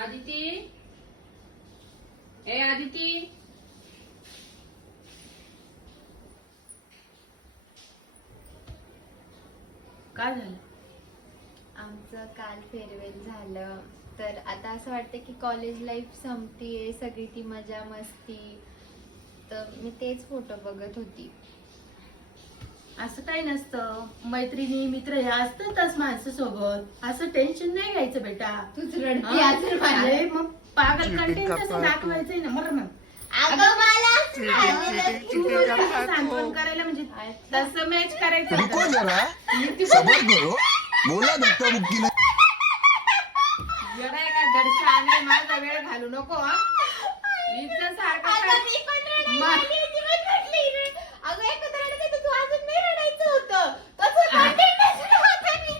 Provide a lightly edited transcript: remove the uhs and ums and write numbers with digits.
आदिती, ए आदिती, काय झालं? आमचं काल फेअरवेल झालं, तर आता असं वाटतं की कॉलेज लाईफ संपतीये, सगळी ती मजा मस्ती. तर मी तेच फोटो बघत होती. असं काही नसतं, मैत्रिणी मित्र हे असतातच माणसं सोबत, असं टेन्शन नाही घ्यायचं बेटा. तूच रडती असेल माझ्या. अरे मग पागल कंटेंट कसं दाखवायचंय ना मग अगं मला सांत्वन करायला म्हणजे तसं मॅच करायचं रुको होतं. जरा सबर करो बोला धक्का मुक्की नाही जरा एका दर्शन आहे, माझा वेळ घालू नको हा. इथं सारखं अगं मी पण रडायला लागली होती, मी रडली रे. अगं एकच रडत होती, तू अजून नाही रडायचं होतं. तसं content नसलं होतं मी.